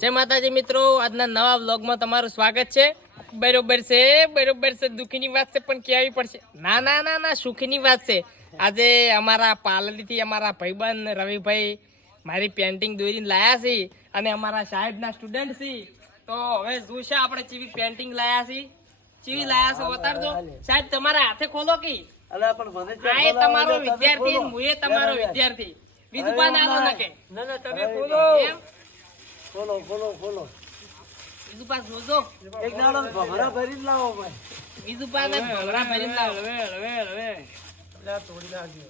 જય માતાજી મિત્રો, આજના નવા વ્લોગમાં તમારું સ્વાગત છે. બરોબર છે, દુઃખની વાત છે પણ કેવી પડશે. ના ના ના ના સુખની વાત છે. આજે અમારા પાલડીથી અમારા ભાઈબંધ રવિભાઈ મારી પેન્ટિંગ દોરીને લાયા છે અને અમારા સાહેબના સ્ટુડન્ટ છે. તો હવે જોશે આપણે ચીવી પેન્ટિંગ લાયા છે, ચીવી લાયા છે બતાડજો. સાહેબ તમારા હાથે ખોલો કે આ તમારો વિદ્યાર્થી, હું એ તમારો વિદ્યાર્થી. બીજું પણ આલો ન કે ના તમે ખોલો. એમ ખોલો બીજું પાસ જોજો. એક દાડો ભમરા ભરીને લાવો ભાઈ. બીજું પાસ ભમરા ભરીને લાવો. હવે લા તોડી નાખજો.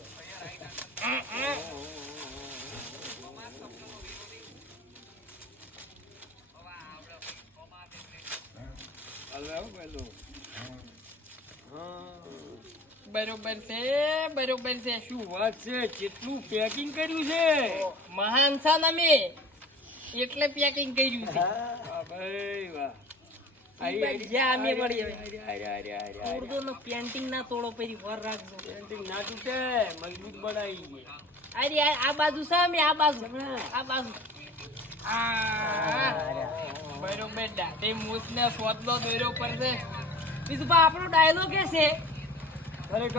બરોબર છે. શું વાત છે, કેટલું પેકિંગ કર્યું છે. મહાન છે ને અમે એટલે પેકિંગ કર્યું છે. વાહ ભાઈ વાહ. જ્યાં અમે વળી ઉર્દુનો પેન્ટિંગ ના તોડો પછી વાર રાખજો. પેન્ટિંગ ના તૂટે, મજબૂત બનાવી. અરે આ બાજુ છે, અમે આ બાજુ બરોબર દાઢી મૂછ ને સોદલો દોર્યો પડશે. બીજું પા આપણો ડાયલોગ કે છે ખરેખર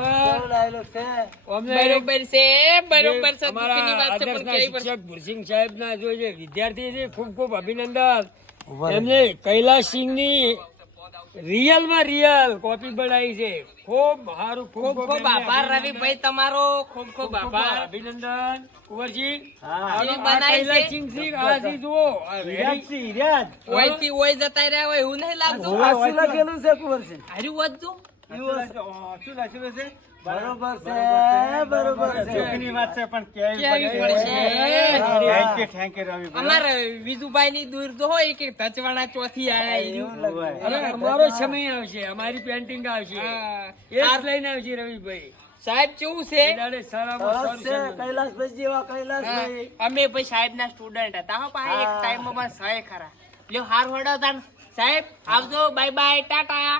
બરોબર છે. દુઃખની વાત છે પણ કેવી પડશે. શિક્ષક ભુરસિંહ સાહેબ ના જે વિદ્યાર્થી છે, ખૂબ ખૂબ અભિનંદન. એમને કૈલાસસિંહ ની રિયલ કોપી બનાવી છે. ખૂબ સારું, ખૂબ આભાર રવિભાઈ, તમારો ખૂબ આભાર. અભિનંદન કુંવરજી. જેવી બનાવી છે. કૈલાસસિંહ આજી જુઓ, ઓયથી ઓય જતા રહ્યા હોય એવું નહીં લાગતું. લખેલું છે કુંવરસિંહ. હારું વધતું બરોબર છે. કેવી પડશે. અમારે વિજુભાઈ ની દૂર તો હોય કે ધચવાણા ચોથી આયા. અમારો સમય આવશે, અમારી પેન્ટિંગ આવશે, હા. એ જ લઈને આવશે રવિભાઈ. સાહેબ કેવું છે? દાડે સારામાં સારું છે. હા, અમે ભાઈ સાહેબ ના સ્ટુડન્ટ હતા હો. પાછા એક ટાઈમ માં સહે ખરા લ્યો. હાર વડો તાન સાહેબ આવજો, બાય બાય, ટાટા.